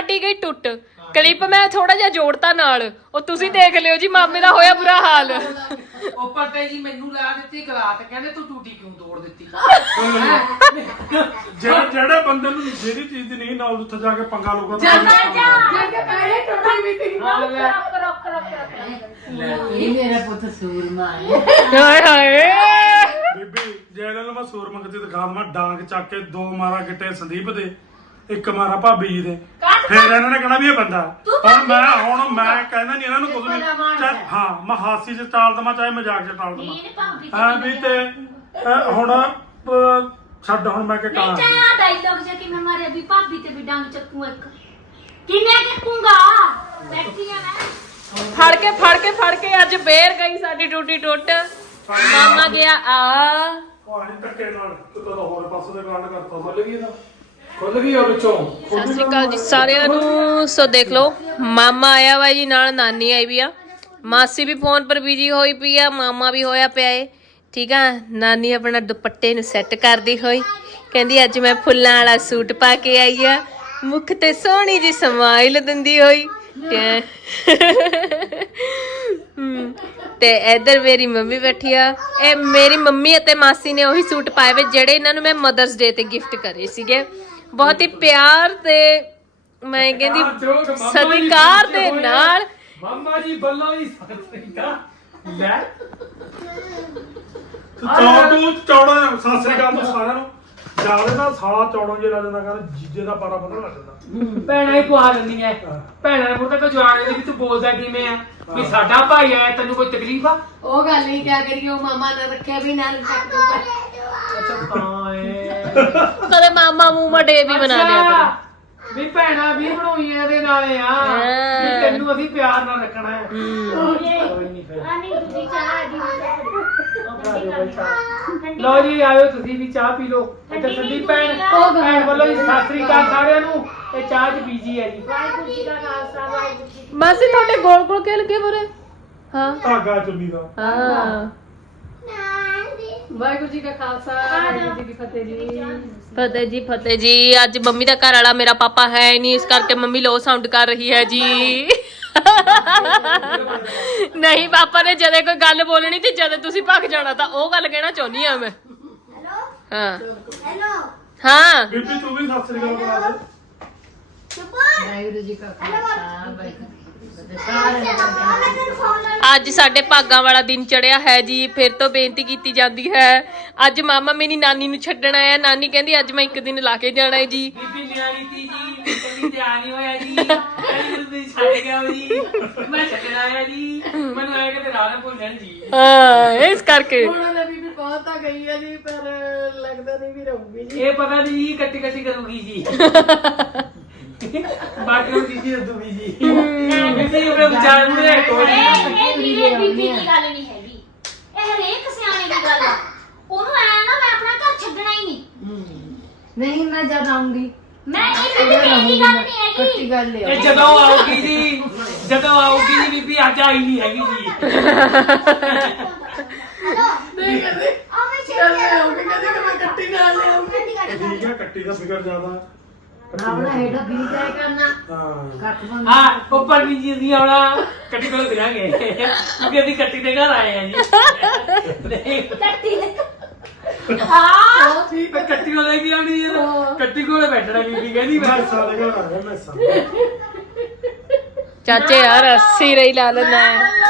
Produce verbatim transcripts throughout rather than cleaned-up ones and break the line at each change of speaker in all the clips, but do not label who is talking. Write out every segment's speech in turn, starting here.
ਸਾਡੀ ਗਈ ਟੁੱਟ ਕਲਿੱਪ ਮੈਂ ਥੋੜਾ ਜਿਹਾ ਜੋੜਤਾ ਨਾਲ ਉਹ ਤੁਸੀਂ ਦੇਖ ਲਿਓ ਜੀ ਮਾਮੇ ਦਾ ਹੋਇਆ ਬੁਰਾ ਹਾਲ
ਉੱਪਰ ਤੇ ਜੀ ਮੈਨੂੰ ਲਾ ਦਿੱਤੀ ਗਲਾਸ ਕਹਿੰਦੇ ਤੂੰ ਟੂਟੀ ਕਿਉਂ ਤੋੜ ਦਿੱਤੀ
ਜਿਹੜੇ ਜਿਹੜੇ ਬੰਦੇ ਨੂੰ ਜਿਹੜੀ ਚੀਜ਼ ਦੀ ਨਹੀਂ ਨਾ ਉੱਥੇ ਜਾ ਕੇ ਪੰਗਾ ਲਊਗਾ
ਇਹ ਮੇਰਾ ਪੁੱਤ ਸੂਰਮਾ ਹੈ
ਹਾਏ ਹਾਏ
ਬੀਬੀ ਜਿਹੜੇ ਨੂੰ ਮੈਂ ਸੂਰ ਮੰਗਤੀ ਦਿਖਾ ਮੈਂ ਡਾਂਗ ਚੱਕ ਕੇ ਦੋ ਮਾਰਾ ਗਿੱਟੇ ਸੰਦੀਪ ਦੇ ਇੱਕ ਮਾਰਾ ਭਾਬੀ ਜੀ ਦੇ ਫਿਰ ਇਹਨਾਂ ਨੇ ਕਹਿਣਾ ਵੀ ਇਹ ਬੰਦਾ ਹੁਣ ਮੈਂ ਹੁਣ ਮੈਂ ਕਹਿੰਦਾ ਨਹੀਂ ਇਹਨਾਂ ਨੂੰ ਕੁਝ ਨਹੀਂ ਹਾਂ ਮੈਂ ਹਾਸੀ ਚ ਟਾਲ ਦਵਾਂ ਚਾਹੇ ਮਜ਼ਾਕ ਚ ਟਾਲ ਦਵਾਂ ਹਾਂ ਵੀ ਤੇ ਹੁਣ ਛੱਡ ਹੁਣ ਮੈਂ ਕਿ ਕਹਾਂ
ਨਹੀਂ ਚਾਹ ਡਾਇਲੌਗ ਜੇ ਕਿ ਮੈਂ ਮਾਰੇ ਵੀ ਭਾਬੀ ਤੇ ਵੀ ਡੰਗ ਚੱਕੂ ਇੱਕ ਕਿੰਨੇ ਚੱਕੂਗਾ ਬੈਠੀ ਆ ਮੈਂ
ਫੜ ਕੇ ਫੜ ਕੇ ਫੜ ਕੇ ਅੱਜ ਬੇਰ ਗਈ ਸਾਡੀ ਟੂਟੀ ਟੁੱਟ ਮਾਮਾ ਗਿਆ ਆ
ਪਾਣੀ ਧੱਕੇ ਨਾਲ ਤੂੰ ਤਾਂ ਹੋਰ ਪਾਸੇ ਦੇ ਕਾਂਡ ਕਰਤਾ ਖੁੱਲ ਗਈ ਨਾ ਖੁੱਲ ਗਈ ਉਹ ਵਿੱਚੋਂ
ਸਤਿ ਸ਼੍ਰੀ ਅਕਾਲ ਜੀ ਸਾਰਿਆਂ ਨੂੰ ਸੋ ਦੇਖ ਲਓ ਮਾਮਾ ਆਇਆ ਵਾ ਜੀ ਨਾਲ ਨਾਨੀ ਆਈ ਵੀ ਆ ਮਾਸੀ ਵੀ ਫੋਨ ਪਰ ਬਿਜੀ ਹੋਈ ਪਈ ਆ ਮਾਮਾ ਵੀ ਹੋਇਆ ਪਿਆ ਏ ਠੀਕ ਆ ਨਾਨੀ ਆਪਣਾ ਦੁਪੱਟੇ ਨੂੰ ਸੈੱਟ ਕਰਦੀ ਹੋਈ ਕਹਿੰਦੀ ਅੱਜ ਮੈਂ ਫੁੱਲਾਂ ਵਾਲਾ ਸੂਟ ਪਾ ਕੇ ਆਈ ਆ ਮੁਖ ਤੇ ਸੋਹਣੀ ਜੀ ਸਮਾਈਲ ਦਿੰਦੀ ਹੋਈ ਤੇ ਇੱਧਰ ਮੇਰੀ ਮੰਮੀ ਬੈਠੀ ਆ ਇਹ ਮੇਰੀ ਮੰਮੀ ਅਤੇ ਮਾਸੀ ਨੇ ਉਹੀ ਸੂਟ ਪਾਏ ਵੇ ਜਿਹੜੇ ਇਹਨਾਂ ਨੂੰ ਮੈਂ ਮਦਰਸ ਡੇ ਤੇ ਗਿਫਟ ਕਰੇ ਸੀਗੇ ਬਹੁਤ ਹੀ ਪਿਆਰ ਤੇ ਮੈਂ ਕਹਿੰਦੀ ਸਤਿਕਾਰ ਦੇ ਨਾਲ
ਮਾਮਾ ਜੀ ਬੱਲੋ ਜੀ ਸਤਿਕਾਰ ਲੈ
ਚੌੜ ਤੂੰ ਚੌੜਾ ਸਤਿ ਸ੍ਰੀ ਅਕਾਲ ਤੋਂ ਸਾਰਿਆਂ ਨੂੰ ਜਾਵੇ ਤਾਂ ਸਾਲਾ ਚੌੜਾ ਜਿਹਾ ਲੱਗ ਜਾਂਦਾ ਕਰ ਜੀਜੇ ਦਾ ਪਾਰਾ ਪਤਾ ਲੱਗ ਜਾਂਦਾ
ਭੈਣਾਂ ਹੀ ਪੁਆ ਲੈਂਦੀਆਂ ਭੈਣਾਂ ਨੇ ਮੁਰਤਾ ਕੋ ਜਵਾਨ ਦੇ ਵੀ ਤੂੰ ਬੋਲਦਾ ਕਿਵੇਂ ਆ ਵੀ ਸਾਡਾ ਭਾਈ ਆਇਆ ਤੈਨੂੰ ਕੋਈ ਤਕਲੀਫ ਆ
ਉਹ ਗੱਲ ਨਹੀਂ ਕਿਆ ਕਰੀਏ ਉਹ ਮਾਮਾ ਨੇ ਰੱਖਿਆ ਵੀ ਨਾਲ ਚੱਕ ਦੋ
ਅੱਛਾ ਤਾਂ ਏ
ਕਦੇ ਮਾਮਾ ਮੂਮਾ ਡੇ ਵੀ ਬਣਾ ਲਿਆ ਕਰੋ
ਵੀ ਭੈਣਾਂ ਵੀ ਬਣਾਉਈਆਂ ਇਹਦੇ ਨਾਲੇ ਆ ਵੀ ਤੈਨੂੰ ਅਸੀਂ ਪਿਆਰ ਨਾਲ ਰੱਖਣਾ ਹੈ ਕੋਈ ਨਹੀਂ ਫਿਰ
ਆ ਨਹੀਂ ਤੁਸੀਂ ਚਾਹ ਦੀ
ਲਓ ਜੀ ਆਇਓ ਤੁਸੀਂ ਵੀ ਚਾਹ ਪੀ ਲਓ ਇੱਥੇ ਸੰਦੀਪ ਭੈਣ ਭੈਣ ਵੱਲੋਂ ਜੀ ਸਤਿ ਸ੍ਰੀ ਅਕਾਲ ਸਾਰਿਆਂ ਨੂੰ ਇਹ ਚਾਹ ਚ ਬੀਜੀ ਹੈ ਜੀ
ਵਾਹਿਗੁਰੂ ਜੀ ਦਾ ਖਾਲਸਾ ਵਾਹਿਗੁਰੂ ਜੀ ਕੀ
ਮਾਸੀ ਤੁਹਾਡੇ ਗੋਲ ਗੋਲ ਕੇ ਲੱਗੇ ਬੁਰੇ ਹਾਂ
ਧਾਗਾ ਚੁੰਨੀ ਦਾ
ਹਾਂ
ਵਾਹਿਗੁਰੂ ਜੀ ਕਾ ਖਾਲਸਾ ਵਾਹਿਗੁਰੂ ਜੀ ਕੀ ਫਤਿਹ ਜੀ
ਫਤਿਹ ਜੀ ਫਤਿਹ ਜੀ ਅੱਜ ਮੰਮੀ ਦਾ ਘਰ ਵਾਲਾ ਮੇਰਾ ਪਾਪਾ ਹੈ ਨਹੀਂ ਇਸ ਕਰਕੇ ਮੰਮੀ ਲੋ ਸਾਊਂਡ ਕਰ ਰਹੀ ਹੈ ਜੀ ਨਹੀਂ ਪਾਪਾ ਨੇ ਜਦੇ ਕੋਈ ਗੱਲ ਬੋਲਣੀ ਤੇ ਜਦੇ ਤੁਸੀਂ ਭੱਗ ਜਾਣਾ ਤਾਂ ਉਹ ਗੱਲ ਕਹਿਣਾ ਚਾਹੁੰਦੀ ਆ ਮੈਂ ਹਾਂ
ਹੈਲੋ
ਹਾਂ
ਬੀਬੀ ਤੂੰ ਵੀ ਸਤਿ ਸ੍ਰੀ ਅਕਾਲ ਬੁਲਾ ਦੇ
ਵਾਹਿਗੁਰੂ ਜੀ ਕਾ ਖਾਲਸਾ ਵਾਹਿਗੁਰੂ
ਅੱਜ ਸਾਡੇ ਭਾਗਾਂ ਵਾਲਾ ਦਿਨ ਚੜਿਆ ਹੈ ਜੀ ਫਿਰ ਤੋਂ ਬੇਨਤੀ ਕੀਤੀ ਜਾਂਦੀ ਹੈ ਅੱਜ ਮਾਮਾ ਮੇਰੀ ਨਾਨੀ ਨੂੰ ਛੱਡਣ ਆਇਆ ਨਾਨੀ ਕਹਿੰਦੀ ਅੱਜ ਮੈਂ ਇੱਕ ਦਿਨ ਲਾ ਕੇ ਜਾਣਾ ਹੈ ਜੀ
ਬੀਬੀ ਨਿਆਣੀ ਤੀ ਜੀ ਕਹਿੰਦੀ ਧਿਆਨ ਨਹੀਂ ਹੋਇਆ ਜੀ ਕਹਿੰਦੀ ਤੁਸੀਂ ਛੱਡ ਗਿਆ ਜੀ ਮੈਂ ਛੱਡਣ ਆਇਆ ਜੀ ਮੈਨੂੰ ਆਇਆ ਕਿ ਰਾਹ ਨਾ ਭੁੱਲ ਜਾਣ ਜੀ
ਹਾਂ ਇਸ ਕਰਕੇ
ਹੁਣ ਉਹਨੇ ਵੀ ਬਹੁਤ ਤਾਂ ਗਈ ਹੈ ਜੀ ਪਰ ਲੱਗਦਾ ਨਹੀਂ ਵੀ ਰਹੂਗੀ ਜੀ
ਇਹ ਪਤਾ ਨਹੀਂ ਜੀ ਕੱਟੀ ਕੱਟੀ ਕਰੂਗੀ ਜੀ ਬਾਕੀ ਉਹ ਜੀ ਦੱਸੂਗੀ ਜੀ ਕਿਸੇ ਆਪਣੇ ਵਿਚਾਰ ਨੂੰ ਲੈ ਕੋਈ
ਇਹ ਵੀਰੇ ਬੀਬੀ ਦੀ ਗੱਲ ਨਹੀਂ ਹੈਗੀ ਇਹ ਹਰੇਕ ਸਿਆਣੇ ਦੀ ਗੱਲ ਆ ਉਹਨੂੰ ਐ ਨਾ ਮੈਂ ਆਪਣਾ ਘਰ ਛੱਡਣਾ ਹੀ ਨਹੀਂ
ਨਹੀਂ ਮੈਂ ਜਦ ਆਉਂਗੀ
ਮੈਂ ਇਹ ਬੀਬੀ ਤੇਰੀ ਗੱਲ ਨਹੀਂ ਹੈਗੀ
ਕੱਟੀ ਗੱਲ ਲਿਆ
ਇਹ ਜਦੋਂ ਆਉਗੀ ਜੀ ਜਦੋਂ ਆਉਗੀ ਜੀ ਬੀਬੀ ਅੱਜ ਆਈ ਨਹੀਂ ਹੈਗੀ ਜੀ
ਨਹੀਂ ਕਹਿੰਦੇ
ਆ ਮੈਂ ਛੱਡ
ਚੱਲ ਮੈਂ ਆਉਂਗੀ ਕਹਿੰਦੇ ਕਿ ਮੈਂ ਕੱਟੀ ਨਾਲ ਲਿਆਉਂਗੀ
ਠੀਕ ਹੈ ਕੱਟੀ ਦਾ ਫਿਕਰ ਜ਼ਿਆਦਾ
ਆਪਣਾ ਹੇਠਾ ਵੀ ਜਾਇ ਕਰਨਾ
ਹਾਂ
ਕੱਖ ਬੰਦ
ਹਾਂ ਉੱਪਰ ਵੀ ਜੀ ਅਸੀਂ ਆਉਣਾ ਕੱਟੀ ਕੋਲ ਦਿਖਾਂਗੇ ਕਿਉਂਕਿ ਅਸੀਂ ਕੱਟੀ ਦੇ ਘਰ ਆਏ ਆ ਜੀ
ਕੱਟੀ ਲੈ ਹਾਂ
ਠੀਕ
ਮੈਂ ਕੱਟੀ ਕੋਲ ਲੈ ਕੇ ਆਉਣੀ ਹੈ ਕੱਟੀ ਕੋਲ ਬੈਠਣਾ ਬੀਬੀ ਕਹਿੰਦੀ ਮੈਂ
ਮੈਂ ਸਾਰੇ ਘਰ ਆ ਗਿਆ ਮੈਂ ਸਾਂ
ਚਾਚੇ ਯਾਰ ਅੱਸੀ ਰਹੀ ਲਾ ਲੈਣਾ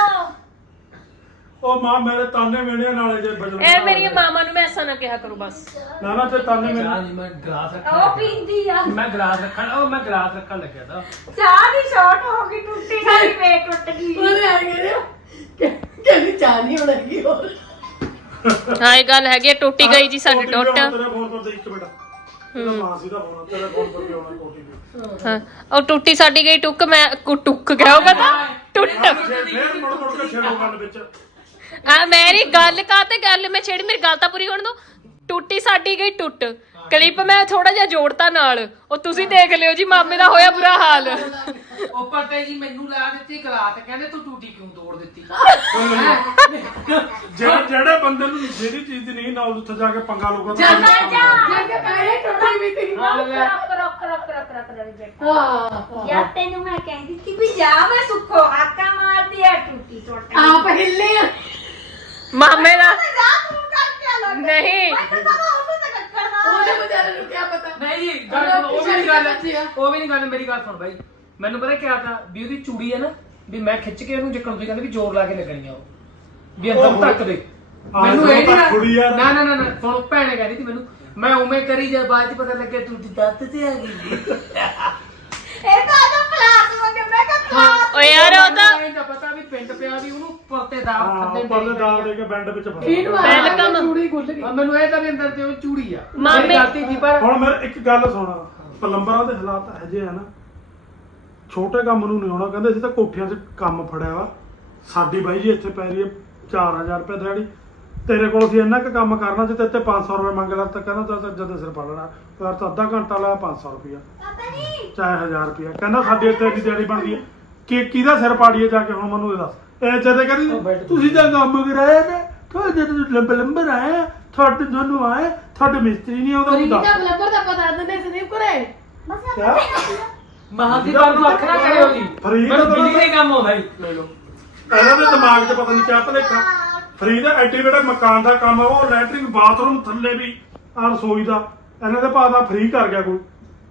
ਉਹ ਮਾਂ ਮੇਰੇ ਤਾਨੇ ਮੇੜਿਆਂ ਨਾਲੇ ਜੇ ਬਜਣ
ਇਹ ਮੇਰੀ ਮਾਮਾ ਨੂੰ ਮੈਂ ਐਸਾ ਨਾ ਕਿਹਾ ਕਰੋ ਬਸ
ਨਾ ਨਾ ਤੇ ਤਾਨੇ ਮੇਰੇ
ਨਹੀਂ ਮੈਂ ਗਲਾਸ
ਉਹ ਪੀਂਦੀ ਆ
ਮੈਂ ਗਲਾਸ ਰੱਖਣ ਉਹ ਮੈਂ ਗਲਾਸ ਰੱਖਣ ਲੱਗਿਆ ਤਾਂ
ਚਾਹ ਦੀ ਸ਼ਾਰਟ ਹੋ ਗਈ ਟੁੱਟੀ ਸਾਰੀ ਵੇਟ ਟੁੱਟ ਗਈ
ਉਹਨੇ ਆ ਗਏ ਕਹਿੰਦੀ ਚਾਹ ਨਹੀਂ ਹੋਣਗੀ ਹੋਰ
ਹਾਂ ਇਹ ਗੱਲ ਹੈਗੀ ਟੁੱਟੀ ਗਈ ਜੀ ਸਾਡੀ ਟੁੱਟ
ਤੇਰੇ ਫੋਨ ਪਰ ਦੇ ਇੱਕ ਮਿੰਟ ਤੇਰਾ ਮਾਂ ਸੀ ਦਾ ਫੋਨ ਤੇਰੇ ਫੋਨ ਪਰ ਵੀ ਆਉਣਾ ਕੋਟੀ ਤੇ
ਹਾਂ ਉਹ ਟੁੱਟੀ ਸਾਡੀ ਗਈ ਟੁੱਕ ਮੈਂ ਕੁ ਟੁੱਕ ਗਿਆ ਹੋਗਾ ਤਾਂ ਟੁੱਟ
ਫੇਰ ਮੁੜ ਮੁੜ ਕੇ ਛੇੜੋ ਗੱਲ ਵਿੱਚ
ਆ ਮੇਰੀ ਗੱਲ ਕਾ ਤੇ ਗੱਲ ਮੈਂ ਛੇੜੀ ਮੇਰੀ ਗੱਲ ਤਾਂ ਪੂਰੀ ਹੋਣ ਦੋ ਟੁੱਟੀ ਸਾਡੀ ਗਈ ਟੁੱਟ ਕਲਿੱਪ ਮੈਂ ਥੋੜਾ ਜਿਹਾ ਜੋੜਤਾ ਨਾਲ ਉਹ ਤੁਸੀਂ ਦੇਖ ਲਿਓ ਜੀ ਮਾਮੇ ਦਾ ਹੋਇਆ ਬੁਰਾ ਹਾਲ
ਉੱਪਰ ਤੇ ਜੀ ਮੈਨੂੰ ਲਾ ਦਿੱਤੀ ਗਲਾਸ ਕਹਿੰਦੇ ਤੂੰ ਟੂਟੀ ਕਿਉਂ ਤੋੜ ਦਿੱਤੀ
ਜਿਹੜੇ ਜਿਹੜੇ ਬੰਦੇ ਨੂੰ ਜਿਹੜੀ ਚੀਜ਼ ਦੀ ਨਹੀਂ ਨੌਲੇਜ ਉੱਥੇ ਜਾ ਕੇ ਪੰਗਾ ਲਊਗਾ ਤਾਂ
ਜਾ ਜਾ
ਜੇ ਕਹੇ ਟੁੱਟੀ ਵੀ ਤੀ
ਰੁਕ ਰੁਕ ਰੁਕ ਰੁਕ ਰੁਕ ਰੁਕ
ਹਾਂ
ਯਾਰ ਤੈਨੂੰ ਮੈਂ ਕਹਿੰਦੀ ਸੀ ਵੀ ਜਾ ਮੈਂ ਸੁੱਖੋ ਹਾਕਾ ਮਾਰਦੀ ਆ ਟੁੱਟੀ ਟੁੱਟ
ਆਪ ਹਿੱਲੇ ਆ
ਮਾਮੇ ਦਾ
ਜਾ ਤੂੰ ਕਰਕੇ ਲੱਗ
ਨਹੀਂ
ਉਹਨੂੰ ਤਾਂ ਕੱਕੜਨਾ
ਉਹਦੇ ਵਿਚਾਰੇ ਨੂੰ ਕੀ ਪਤਾ
ਨਹੀਂ ਜੀ ਗੱਲ ਸੁਣੋ, ਉਹ ਵੀ ਨਹੀਂ ਗੱਲ ਉਹ ਵੀ ਨਹੀਂ ਗੱਲ ਮੇਰੀ ਗੱਲ ਸੁਣ ਬਾਈ ਮੈਨੂੰ ਪਤਾ ਕੀ ਆਦਾ ਵੀ ਉਹਦੀ ਚੂੜੀ ਹੈ ਨਾ ਵੀ ਮੈਂ ਖਿੱਚ ਕੇ ਉਹਨੂੰ ਜਿੱਕਣ ਤੁਸੀਂ ਕਹਿੰਦੇ ਵੀ ਜ਼ੋਰ ਲਾ ਕੇ ਲੱਗਣੀ ਆ ਉਹ ਵੀ ਅੰਦਰ ਤੱਕ ਦੇ ਮੈਨੂੰ ਇਹ
ਕੁੜੀ ਯਾਰ।
ਨਾ ਨਾ ਨਾ ਨਾ ਸੁਣ ਭੈਣੇ ਕਹਿੰਦੀ ਸੀ ਮੈਨੂੰ ਮੈਂ ਉਵੇਂ ਕਰੀ ਜਾ ਬਾਅਦ ਚ ਪਤਾ ਲੱਗਿਆ ਤੂੰ ਦੱਤ ਤੇ ਆ ਗਈ
ਇਹ ਤਾਂ ਆਦਾ ਪਲਾਸ ਮੰਗੇ ਮੈਂ ਕਿਹਾ ਪਲਾਸ
ਓ ਯਾਰ ਉਹ ਤਾਂ
ਤਾਂ ਪਤਾ ਵੀ ਪਿੰਡ ਪਿਆ ਵੀ ਉਹਨੂੰ ਪਰਤੇ ਦਾਲ
ਹਾਂ
ਥੱਲੇ
ਉੱਪਰ ਦੇ ਦਾਲ ਦੇ ਕੇ ਬੈਂਡ ਵਿੱਚ ਫੜ
ਇਹਨੂੰ
Welcome।
ਚੂੜੀ ਗੁੱਲ ਗਈ
ਹਾਂ, ਮੈਨੂੰ ਇਹ ਤਾਂ ਵੀ ਅੰਦਰ ਤੇ ਉਹ ਚੂੜੀ ਆ
ਮਾਮੇ-
ਮੇਰੀ ਗਲਤੀ ਸੀ ਪਰ
ਹੁਣ ਮੈਂ ਇੱਕ ਗੱਲ ਸੁਣਾ ਪਲੰਬਰਾਂ ਦੇ ਹਾਲਾਤ ਇਹੋ ਜਿਹੇ ਆ ਨਾ ਛੋਟੇ ਕੰਮ ਨੂੰ ਨਹੀਂ ਹੋਣਾ ਕਹਿੰਦੇ ਅਸੀਂ ਤਾਂ ਕੋਠੀਆਂ 'ਚ ਕੰਮ ਫੜਿਆ ਵਾ ਸਾਡੀ ਬਾਈ ਜੀ ਇੱਥੇ ਪੈ ਰਹੀ ਹੈ ਚਾਰ ਹਜ਼ਾਰ ਰੁਪਏ ਦਿਹਾੜੀ ਤੇਰੇ ਕੋਲ ਅਸੀਂ ਇੰਨਾ ਕੁ ਕੰਮ ਕਰਨਾ ਜੇ ਤੇ ਪੰਜ ਸੌ ਰੁਪਏ ਮੰਗ ਲਾ ਤਾਂ ਕਹਿੰਦਾ ਤਾਂ ਜਦੋਂ ਸਿਰ ਪੜ ਲੈਣਾ ਫਿਰ ਤਾਂ ਅੱਧਾ ਘੰਟਾ ਲਾਇਆ ਪੰਜ ਸੌ ਰੁਪਇਆ
ਪਤਾ ਨਹੀਂ
ਚਾਹੇ ਹਜ਼ਾਰ ਰੁਪਇਆ ਕਹਿੰਦਾ ਸਾਡੇ ਇੱਥੇ ਇੰਨੀ ਦਿਹਾੜੀ ਬਣਦੀ ਹੈ ਕਿ ਕਿਹਦਾ ਸਿਰ ਪਾੜੀਏ ਜਾ ਕੇ ਹੁਣ ਮੈਨੂੰ ਇਹ ਦੱਸ ਇਹ ਜਦੇ ਕਹਿੰਦੀ ਤੁਸੀਂ ਤਾਂ ਕੰਮ ਕਰਾਇਆ ਤੇ ਤੁਹਾਡੇ ਜਦੋਂ ਲੰਬੇ ਲੰਬੇ ਆਏ ਆ, ਤੁਹਾਡੇ ਤੁਹਾਨੂੰ ਆਏ ਤੁਹਾਡੇ ਮਿਸਤਰੀ ਨਹੀਂ ਆਉਂਦਾ
ਰੀਤਾ
ਹੁੰਦਾ
ਬਲੱਬਰ ਦਾ ਪਤਾ ਦਿੰਦੇ ਸਦੀਪ ਕਰੇ
ਬਸ
ਕਿਆ?
ਮਹਾਦੀਪ ਨੂੰ ਅੱਖ ਨਾ ਕਰਿਓ ਜੀ
ਫਰੀ ਦਾ
ਮੈਨੂੰ
ਤਾਂ-
ਬਿਜਲੀ ਕੰਮ ਆਉਂਦਾ ਜੀ
ਲੈ ਲਓ ਇਹਨਾਂ ਦੇ ਦਿਮਾਗ 'ਚ ਪਤਾ ਨਹੀਂ ਕਿਆ ਭਲੇਖਾ ਫਰੀ ਦਾ ਐਡੀ ਜਿਹੜਾ ਮਕਾਨ ਦਾ ਕੰਮ ਆ ਉਹ ਲੈਟਰਿੰਗ ਬਾਥਰੂਮ ਥੱਲੇ ਵੀ ਆ ਰਸੋਈ ਦਾ ਇਹਨਾਂ ਦੇ ਭਾਅ ਦਾ ਫਰੀ ਕਰ ਗਿਆ ਕੋਈ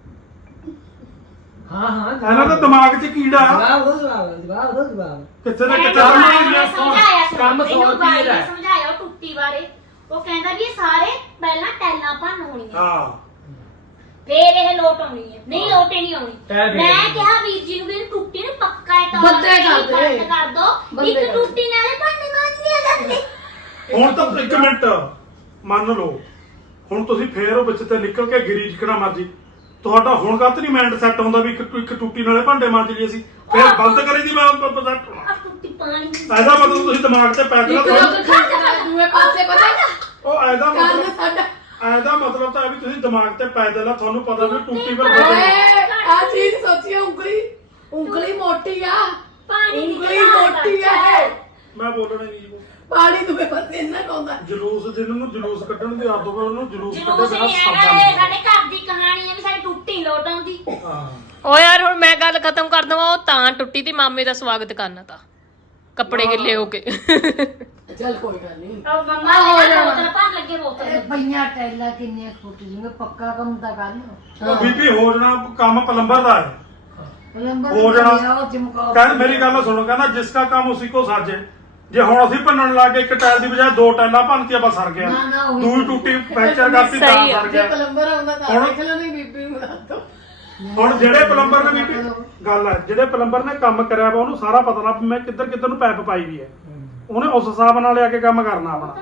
ਹਾਂ ਹਾਂ
ਇਹਨਾਂ ਦੇ ਦਿਮਾਗ 'ਚ ਕੀੜਾ
ਜਵਾਬ ਦੋ ਜਵਾਬ ਜਵਾਬ ਦੋ ਜਵਾਬ
ਕਿੱਥੇ ਨਾ
ਮੈਂ
ਕਿੱਥੇ
ਸਮਝਾਇਆ ਸਮਝਾਇਆ ਸੀ
ਕੰਮ
ਮੈਨੂੰ
ਸੌ
ਬਾਈ
ਰੁਪਏ ਦਾ
ਨੇ
ਹੈ।
ਸਮਝਾਇਆ ਉਹ ਟੁੱਟੀ ਬਾਰੇ ਉਹ ਕਹਿੰਦਾ ਵੀ ਇਹ ਸਾਰੇ ਪਹਿਲਾਂ ਟੈਲਾਂ ਭੰਨ ਹੋਣੀਆਂ
ਹਾਂ
ਫੇਰ ਇਹ ਲੋਟ ਆਉਣੀ ਹੈ ਨਹੀਂ ਲੋਟੇ ਨਹੀਂ ਆਉਣੀ
ਟੈਲ ਫੇਰ
ਮੈਂ
ਆਉਣੀ।
ਕਿਹਾ ਵੀਰ ਜੀ ਨੂੰ ਵੀ ਇਹ ਟੁੱਟੀ ਨੂੰ ਪੱਕਾ ਹੈ ਤਾਂ
ਬੰਦੇ ਕਰ ਦੇ।
ਬੰਦ ਕਰ ਦੋ
ਬੰਦੇ
ਇੱਕ
ਕਰ ਦੇ।
ਟੁੱਟੀ ਨਾਲੇ ਭਾਂਡੇ ਮਾਂਜ ਲਿਆ ਜਾਂਦੇ
ਹੁਣ ਤਾਂ ਇੱਕ ਮਿੰਟ ਮੰਨ ਲਓ ਹੁਣ ਤੁਸੀਂ ਫੇਰ ਉਹ ਵਿੱਚ ਤੇ ਨਿਕਲ ਕੇ ਗਿਰੀ ਜਿਕਣਾ ਮਰਜੀ ਤੁਹਾਡਾ ਹੁਣ ਕੱਤ ਨਹੀਂ ਮਾਈਂਡ ਸੈੱਟ ਹੁੰਦਾ ਵੀ ਇੱਕ ਇੱਕ ਟੁੱਟੀ ਨਾਲੇ ਭਾਂਡੇ ਮਾਂਜ ਲਈਏ ਅਸੀਂ ਫੇਰ ਬੰਦ ਕਰੀ ਦੀ ਮੈਂ ਪ੍ਰੋਜੈਕਟ
ਆ ਟੁੱਟੀ ਪਾਣੀ
ਇਹਦਾ ਮਤਲਬ ਤੁਸੀਂ ਦਿਮਾਗ ਤੇ ਪੈ
ਇੱਕ
ਦੇਣਾ
ਲੋਕ ਖੜਦਾ ਦੂਏ ਪਾਸੇ ਪਤਾ
ਉਹ ਇਹਦਾ
ਕੱਲ
ਮਤਲਬ
ਸਾਡਾ
ਇਹਦਾ ਮਤਲਬ ਤਾਂ ਇਹ ਵੀ ਤੁਸੀਂ ਦਿਮਾਗ ਤੇ ਪੈ ਦੇਣਾ ਤੁਹਾਨੂੰ ਪਤਾ ਵੀ ਟੁੱਟੀ ਪਰ
ਓਏ ਆ ਚੀਜ਼ ਸੋਚੀਏ ਉਂਗਲੀ ਉਂਗਲੀ ਮੋਟੀ ਆ
ਪਾਣੀ
ਉਂਗਲੀ ਮੋਟੀ ਆ ਇਹ।
ਮੈਂ ਬੋਲਣਾ ਨਹੀਂ ਜੀ
ਪਾਣੀ ਦੂਏ ਪਾਸੇ ਇੰਨਾ ਕੌਂਦਾ
ਜਲੂਸ ਜਿਹਨੂੰ ਨੂੰ ਜਲੂਸ ਕੱਢਣ ਦੀ ਆਦਤ ਹੋਵੇ ਉਹਨੂੰ ਜਲੂਸ ਕੱਢੇ
ਜਲੂਸ
ਬਿਨਾਂ
ਨਹੀਂ
ਸਰਦਾ
ਹੈਗਾ ਇਹ
ਨਹੀਂ।
ਸਾਡੇ ਘਰ ਦੀ ਕਹਾਣੀ ਹੈ ਵੀ ਸਾਡੀ ਟੁੱਟੀ ਲੋਟ ਆਉਂਦੀ
ਹਾਂ
ਓ ਯਾਰ ਹੁਣ ਮੈਂ ਗੱਲ ਖਤਮ ਕਰ ਦਵਾਂ ਉਹ ਤਾਂ ਟੁੱਟੀ ਤੀ ਮਾਮੇ ਦਾ ਸਵਾਗਤ ਕਰਨਾ ਤਾਂ ਕੱਪੜੇ ਗਿੱਲੇ ਹੋ ਕੇ
ਚੱਲ ਕੋਈ ਗੱਲ ਨਹੀਂ
ਉਹ ਮੰਮਾ ਨੇ ਨਾ ਬੋਤਲ ਭਰ ਲੱਗੇ ਬੋਤਲ
ਇਹ ਪਈਆਂ ਟੈਲਾਂ ਕਿੰਨੀਆਂ ਫੁੱਟ ਜਿਵੇਂ ਪੱਕਾ ਕੰਮ ਤਾਂ ਕਰ ਲਓ
ਉਹ ਬੀਬੀ ਹੋ ਜਾਣਾ ਕੰਮ ਪਲੰਬਰ ਦਾ ਹੈ
ਪਲੰਬਰ
ਹੋ ਜਾਣਾ।
ਜਾਓ ਚਮਕਾਓ
ਕਹਿੰਦਾ ਮੇਰੀ ਗੱਲ ਸੁਣੋ ਕਹਿੰਦਾ ਜਿਸ ਦਾ ਕੰਮ ਉਸੇ ਕੋ ਸਾਜੇ ਜੇ ਹੁਣ ਅਸੀਂ ਭੰਨਣ ਲੱਗੇ ਇੱਕ ਟਾਇਲ ਦੀ ਬਜਾਏ ਦੋ ਟਾਇਲਾਂ ਭੰਨਤੀਆਂ ਬਸ ਸਰ ਗਿਆ
ਨਾ, ਨਾ, ਉਹੀ
ਦੂਈ ਟੁੱਟੀ ਫ੍ਰੈਕਚਰ ਕਰਤੀ ਤਾਂ
ਸਹੀ ਆ।
ਸਰ
ਜੇ
ਗਿਆ
ਪਲੰਬਰ ਆਉਂਦਾ ਤਾਂ
ਹੁਣ-
ਦੇਖ ਲਓ ਨਹੀਂ ਬੀਬੀ ਨੂੰ ਦੱਸ ਦੋ
ਹੁਣ ਜਿਹੜੇ ਪਲੰਬਰ ਨੇ ਬੀਬੀ ਗੱਲ ਹੈ ਜਿਹੜੇ ਪਲੰਬਰ ਨੇ ਕੰਮ ਕਰਿਆ ਵਾ ਉਹਨੂੰ ਸਾਰਾ ਪਤਾ ਨਾ ਵੀ ਮੈਂ ਕਿੱਧਰ ਕਿੱਧਰ ਨੂੰ ਪਾਈਪ ਪਾਈ ਵੀ ਹੈ ਉਹਨੇ ਉਸ ਹਿਸਾਬ ਨਾਲ ਲਿਆ ਕੇ ਕੰਮ ਕਰਨਾ ਆਪਣਾ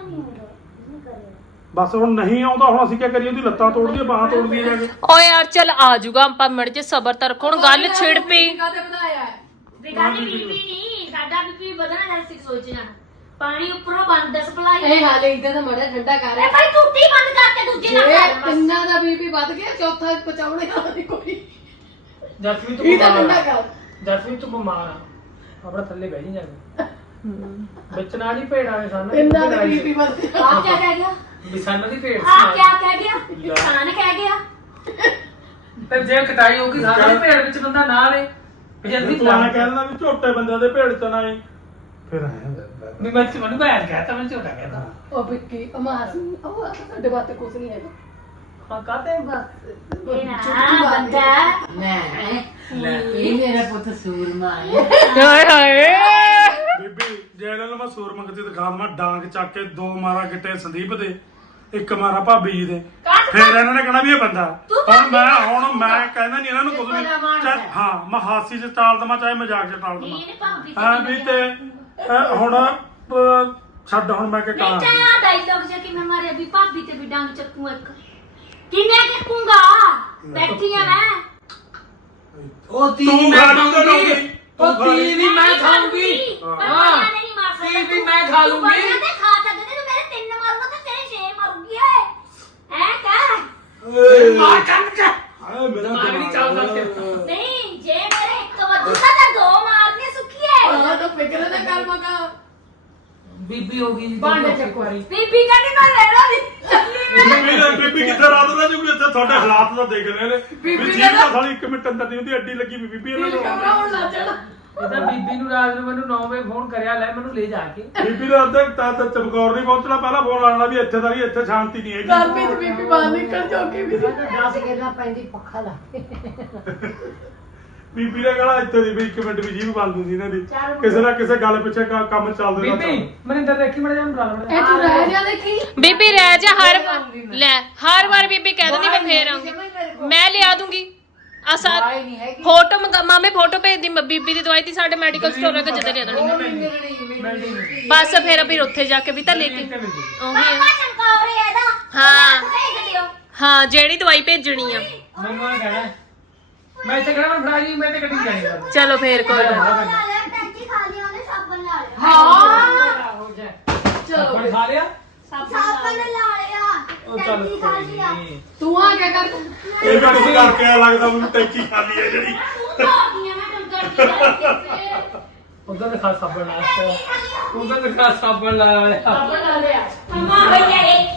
ਬਸ ਹੁਣ ਨਹੀਂ ਆਉਂਦਾ ਹੁਣ ਅਸੀਂ ਕੀ ਕਰੀਏ ਉਹਦੀ ਲੱਤਾਂ ਤੋੜ ਦਈਏ ਬਾਹਾਂ ਤੋੜ ਦਈਏ ਜਾ ਕੇ
ਓ ਯਾਰ ਚੱਲ ਆ ਜਾਊਗਾ ਆਪਾਂ ਮਿੰਟ ਚ ਸਬਰ ਤਾਂ ਰੱਖੋ ਹੁਣ ਗੱਲ ਛਿੜ ਪਈ
ਕਾਤੇ ਵਧਾਇਆ ਹੈ
ਵਿਗਾੜੀ ਬੀਬੀ ਨਹੀਂ ਸਾਡਾ ਬੀਬੀ ਵਧਣਾ ਜਦ ਸਿੱਖ ਸੋਚ ਜਾਣਾ ਪਾਣੀ ਉੱਪਰੋਂ ਬੰਦ ਸਪਲਾਈ
ਇਹ ਹਾਲੇ ਇਦਾਂ ਤਾਂ ਮੜਾ ਠੰਡਾ ਕਰ
ਇਹ ਭਾਈ ਟੁੱਟੀ ਬੰਦ ਕਰਕੇ ਦੂਜੇ ਨਾਲ
ਜੇ
ਕਰ ਬਸ।
ਤਿੰਨਾਂ ਦਾ ਬੀਬੀ ਵੱਧ ਗਿਆ ਚੌਥਾ ਪਚਾਉਣੇ ਵਾਲਾ ਨਹੀਂ ਕੋਈ
ਜਸਵੀਰ ਤੂੰ
ਇਹ ਤਾਂ ਠੰਡਾ
ਬਿਮਾਰ
ਕਰ
ਜਸਵੀਰ ਤੂੰ ਬਿਮਾਰ ਆ ਆਪਣਾ ਥੱਲੇ ਬਹਿ ਜੀ ਜਾ ਕੇ ਵਿੱਚ ਨਾਲ ਹੀ ਭੇੜ ਆਵੇ ਸਾਨੂੰ
ਤਿੰਨਾਂ ਦੀ ਬੀਬੀ ਵੱਧ ਗਿਆ
ਆਪ ਕਿਆ ਕਹਿ ਗਿਆ
ਵੀ ਸਾਨੂੰ ਦੀ ਭੇੜ
ਆਪ ਕਿਆ ਕਹਿ ਗਿਆ ਖਾਨ ਕਹਿ ਗਿਆ
ਤੇ ਜੇ ਕਟਾਈ ਹੋਊਗੀ ਸਾਨੂੰ ਦੀ ਭੇੜ ਵਿੱਚ ਬੰਦਾ ਨਾ ਆਵੇ ਫਿਰ ਜਲਦੀ
ਤੂੰ ਆਇਆ ਕਹਿੰਦਾ ਵੀ ਝੋਟੇ ਬੰਦਿਆਂ ਦੇ ਭੇੜ ਚ ਨਾ ਆਈ ਫਿਰ ਆਇਆ
ਵੀ ਮੈਂ ਮੈਨੂੰ ਭੈਣ ਕਹਤਾ ਮੈਂ ਝੋਟਾ ਕਹਤਾ
ਉਹ ਬਿੱਕੀ ਅਮਾਸ ਉਹ ਆ ਸਾਡੇ ਬਾਤੇ ਕੁਝ ਨਹੀਂ ਹੈਗਾ
ਹਾਂ ਕਾਤੇ
ਇਹ ਨਾ ਬੰਦਾ
ਲੈ ਇਹ ਮੇਰਾ ਪੁੱਤ ਸੂਰਮਾ ਹੈ
ਹਾਏ ਹਾਏ
ਬੀਬੀ ਜੇ ਇਹਨਾਂ ਨੂੰ ਮੈਂ ਸੂਰ ਮੰਗਤੀ ਦਿਖਾ ਮੈਂ ਡਾਂਗ ਚੱਕ ਕੇ ਦੋ ਮਾਰਾ ਗਿੱਟੇ ਸੰਦੀਪ ਦੇ ਇੱਕ ਮਾਰਾ ਭਾਬੀ ਜੀ ਦੇ ਫਿਰ ਇਹਨਾਂ ਨੇ ਕਹਿਣਾ ਵੀ ਇਹ ਬੰਦਾ ਹੁਣ ਮੈਂ ਹੁਣ ਮੈਂ ਕਹਿੰਦਾ ਨਹੀਂ ਇਹਨਾਂ ਨੂੰ ਕੁਝ ਵੀ ਚਾਹੇ- ਹਾਂ ਮੈਂ ਹਾਸੀ ਚ ਟਾਲ ਦਵਾਂ ਚਾਹੇ ਮਜ਼ਾਕ ਚ ਟਾਲ ਦਵਾਂ
ਇਹਨੇ ਭਾਬੀ
ਹਾਂ ਵੀ ਤੇ ਅਹ ਹੁਣ ਅਹ ਛੱਡ ਹੁਣ ਮੈਂ ਕਿ
ਨਹੀਂ
ਕਹਾਂ
ਚਾਹਿਆ ਡਾਇਲੌਗ ਜੇ ਕਿ ਮੈਂ ਮਾਰੇ ਵੀ ਭਾਬੀ ਤੇ ਵੀ ਡੰਗ ਚੱਕੂ ਇੱਕ ਕਿੰਨੇ ਚੱਕੂਗਾ ਬੈਠੀ ਆ ਮੈਂ
ਉਹ ਤੀ
ਤੂੰ
ਮੈਂ
ਖਾ ਲੂੰਗਾ
ਖਾਊਂਗੀ
ਲੋਕੀ।
ਉਹ ਤੀ ਵੀ ਮੈਂ ਖਾਊਂਗੀ
ਹਾਂ ਨਹੀਂ ਮਾਰ ਸਕਦਾ
ਤੀ ਵੀ ਮੈਂ ਖਾ ਲੂੰਗੀ
ਤੂੰ ਤੇ ਖਾ ਸਕਦੇ ਤੂੰ ਮੇਰੇ ਤਿੰਨ ਮਾਰੂਗਾ ਤੇ ਤੇਰੇ ਛੇ ਮਾਰੂਗੀ ਐ ਐ ਕਹ
ਮਾਰ ਕੰਨ ਚ
ਹਾਏ ਮੇਰਾ
ਦਿਮਾਗ ਨਹੀਂ ਚੱਲਦਾ ਤੇਰਾ।
ਨਹੀਂ ਜੇ ਮੇਰੇ ਇੱਕ ਵਾਰ ਤੂੰ ਤਾਂ ਦੋ ਮਾਰਨੇ ਸੁੱਕੀਏ
ਆਹ ਤਾਂ ਫਿਕਰ ਨਾ ਕਰ ਮਗਾ
ਬੀਬੀ ਹੋ ਗਈ ਜੀ
ਭਾਂਡੇ ਚੱਕੋ ਵਾਰੀ
ਬੀਬੀ ਕਹਿੰਦੀ ਮੈਂ ਰਹਿਣਾ ਨਹੀਂ
ਬੀਬੀ ਦਾ ਬੀਬੀ ਕਿੱਥੇ ਰਾਤ ਦਾ ਜੀ ਇੱਥੇ ਤੁਹਾਡੇ ਹਾਲਾਤ ਤਾਂ ਦੇਖ ਲੈ ਨੇ ਵੀ ਜੀ ਤਾਂ ਸਾਲੀ ਇੱਕ ਮਿੰਟ ਅੰਦਰ ਦੀ ਉਹਦੀ ਅੱਡੀ ਲੱਗੀ ਵੀ ਬੀਬੀ ਇਹਨਾਂ ਨੂੰ
ਘਬਰਾਉਣ ਲੱਗ ਜਾਣਾ
ਇਹਦਾ ਬੀਬੀ ਨੂੰ ਰਾਤ ਨੂੰ ਮੈਨੂੰ ਨੌ ਵਜੇ ਫੋਨ ਕਰਿਆ ਲੈ ਮੈਨੂੰ ਲੈ ਜਾ ਕੇ
ਬੀਬੀ ਦਾ ਅੱਧੇ ਤਾਂ ਤਾਂ ਚਮਕੌਰ ਨਹੀਂ ਪਹੁੰਚਣਾ ਪਹਿਲਾਂ ਫੋਨ ਆਉਣਾ ਵੀ ਇੱਥੇ ਤਾਂ ਨਹੀਂ ਇੱਥੇ ਸ਼ਾਂਤੀ ਨਹੀਂ ਹੈਗੀ
ਗਰਮੀ ਚ ਬੀਬੀ ਬਾਹਰ ਨਿਕਲ ਜਾਓਗੀ ਵੀ
ਦਸ ਕਿੰਨਾ ਪੈਂਦੀ ਪੱਖਾ ਲਾ ਕੇ।
ਬੀਬੀ ਨੇ ਕਹਣਾ ਇੱਥੇ ਦੀ ਵੀ ਇੱਕ ਮਿੰਟ ਵੀ ਜੀਭ ਬੰਦ ਹੁੰਦੀ ਇਹਨਾਂ ਦੀ ਕਿਸੇ ਨਾ ਕਿਸੇ ਗੱਲ ਪਿੱਛੇ ਕ- ਕੰਮ ਚੱਲਦੇ ਰਹਿੰਦਾ।
ਬੀਬੀ ਮਨਿੰਦਰ ਦੇਖੀ ਮੜਾ ਜਾਂ ਬੁਲਾ ਲੈ
ਇਹ ਤੂੰ ਰਹਿ ਜਾ ਦੇਖੀ
ਬੀਬੀ ਰਹਿ ਜਾ ਹਰ ਲੈ ਹਰ ਵਾਰ ਬੀਬੀ ਕਹਿ ਦਿੰਦੀ ਮੈਂ ਫੇਰ ਆਉਂਗੀ ਮੈਂ ਲਿਆ ਦੂੰਗੀ ਆ ਸਾ
ਦਵਾਈ ਨਹੀਂ ਹੈਗੀ
ਫੋਟੋ ਮੰਗਾ ਮਾਮੇ ਫੋਟੋ ਭੇਜ ਦੀ ਮ- ਬੀਬੀ ਦੀ ਦਵਾਈ ਦੀ ਸਾਡੇ ਮੈਡੀਕਲ ਸਟੋਰ ਤੇ ਜਦੇ ਲਿਆ ਦੇਣੀ
ਉਹ ਨਹੀਂ ਮਿਲਣੀ ਮਿਲਣੀ
ਮਿਲਦੀ ਨਹੀਂ
ਬਸ ਫਿਰ ਫਿਰ ਉੱਥੇ ਜਾ ਕੇ ਵੀ ਤਾਂ ਲੈ ਕੇ
ਮਿਲਦੀ
ਉਹੀ
ਪਾਪਾ
ਆ।
ਚਮਕੌਰੇ ਇਹਦਾ
ਹਾਂ।
ਭੇਜ ਦਿਓ
ਹਾਂ ਜਿਹੜੀ ਦਵਾਈ ਭੇਜਣੀ ਆ
ਮੈਨੂੰ ਆ ਕਹਿਣਾ ਮੈਂ ਇੱਥੇ ਕਹਿਣਾ ਮੈਂ ਫੜਾ ਜੀ ਮੈਂ ਤੇ ਗੱਡੀ ਜਾਣੀ ਕਰ
ਚਲੋ ਫੇਰ ਕੋਈ ਨਾ
ਲਾ ਲਿਆ ਟੈਂਕੀ ਖਾ ਲਿਆ ਉਹਨੇ ਸਾਬਣ ਲਾ ਲਿਆ
ਹਾਂ
ਹੋ ਜਾ
ਚਲੋ
ਬਣ ਖਾ ਲਿਆ
ਸਾਬਣ ਲਾ ਲਿਆ
ਉਹ ਚੱਲ
ਟੈਂਕੀ ਖਾ
ਕੋਈ
ਲਿਆ
ਨਹੀਂ
ਤੂੰ ਆ ਕਿਆ ਕਰ
ਇਹ ਵੀ ਕੁਝ ਕਰਕੇ ਆ ਲੱਗਦਾ ਮੈਨੂੰ ਟੈਂਕੀ ਖਾਲੀ ਹੈ ਜਿਹੜੀ
ਤੂੰ ਤਾਂ ਆ ਗਈਆਂ ਮੈਂ ਟੰਗਰ ਕੀ
ਉਧਰ ਦਿਖਾ ਸਾਬਣ ਲਾ ਉਧਰ ਦਿਖਾ ਸਾਬਣ ਲਾ ਲਿਆ
ਸਾਬਣ ਲਾ ਲਿਆ
ਅੰਮਾ ਭਈਆ ਇਹ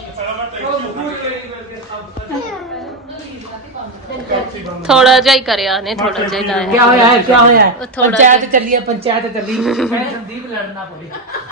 ਥੋੜਾ ਜਿਹਾ ਹੀ ਕਰਿਆ ਨੇ ਥੋੜਾ ਜਿਹਾ ਹੀ ਲਾਇਆ
ਕੀ ਹੋਇਆ ਹੈ ਕੀ ਹੋਇਆ
ਉਹ ਥੋੜ੍ਹਾ
ਪੰਚਾਇਤ
ਜਿਹਾ।
ਚੱਲੀ ਹੈ ਪੰਚਾਇਤ ਚੱਲੀ ਮੈਂ ਸੰਦੀਪ ਲੜਨਾ ਪੜੀ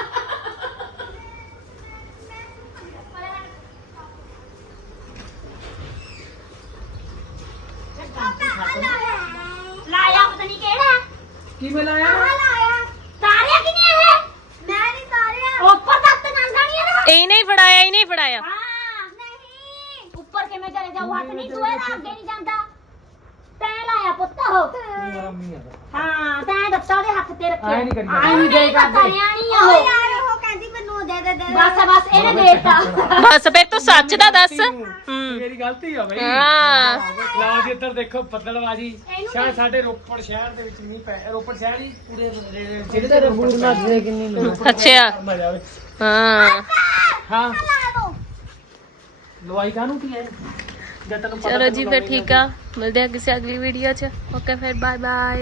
ਲਾਇਆ ਪਤਾ ਨਹੀਂ ਕਿਹੜਾ
ਕੀ ਮਿਲਾਇਆ
ਲਾਇਆ ਤਾਰਿਆ ਕਿ ਨਹੀਂ ਇਹ ਮੈਂ ਨਹੀਂ ਤਾਰਿਆ ਉੱਪਰ ਤੱਕ ਤਾਂ ਜਾਂਦਾ ਨਹੀਂ ਇਹਦਾ
ਇਹਨੇ ਹੀ ਫੜਾਇਆ ਇਹਨੇ ਹੀ ਫੜਾਇਆ
ਹਾਂ ਨਹੀਂ ਉੱਪਰ ਕਿਵੇਂ ਚਲੇ ਜਾਊ ਹੱਥ ਨਹੀਂ ਤੂੰ ਇਹਦਾ ਅੱਗੇ ਨਹੀਂ ਜਾਂਦਾ ਤੈਂ ਲਾਇਆ ਪੁੱਤ ਉਹ ਹਾਂ ਤੈਂ ਦੱਤਾ ਉਹਦੇ ਹੱਥ ਤੇ ਰੱਖਿਆ
ਆਏਂ ਨੀ ਕਰੀ
ਆਏਂ ਨੀ ਦੇ ਕਰਦੇ ਨਹੀਂ ਉਹ ਯਾਰ ਉਹ ਕਹਿੰਦੀ ਮੈਨੂੰ ਦੇ ਦੇ ਦੇ ਬਸ ਬਸ ਇਹਨੇ ਦੇਤਾ
ਬਸ ਫਿਰ ਤੂੰ ਸੱਚ ਦਾ ਦੱਸ ਹੂੰ
ਮੇਰੀ ਗਲਤੀ ਆ ਬਈ
ਹਾਂ
ਲਓ ਜੀ ਇੱਧਰ ਦੇਖੋ ਬੱਦਲਬਾਜੀ ਸ਼ਾਇਦ ਸਾਡੇ ਰੋਪੜ ਸ਼ਹਿਰ ਦੇ ਵਿੱਚ ਨਹੀਂ ਪੈ ਰੋਪੜ ਸ਼ਹਿਰ ਹੀ ਪੂਰੇ ਜਿਹੜੇ ਦੇ ਰਬੂਰ ਨਾਲ
ਦੇ ਕਿੰਨੀ ਨੂੰ
ਅੱਛਾ
ਮਜ਼ਾ ਆਵੇ
ਹਾਂ
ਹਾਂ
ਲਾ ਦੋ
ਲਵਾਈ ਕਾਹਨੂੰ ਕੀ ਹੈ ਜਦ ਤੈਨੂੰ ਪਤਾ
ਚਲੋ ਜੀ ਫਿਰ ਠੀਕ ਆ ਮਿਲਦੇ ਆ ਕਿਸੇ ਅਗਲੀ ਵੀਡੀਓ 'ਚ ਓਕੇ ਫਿਰ ਬਾਏ ਬਾਏ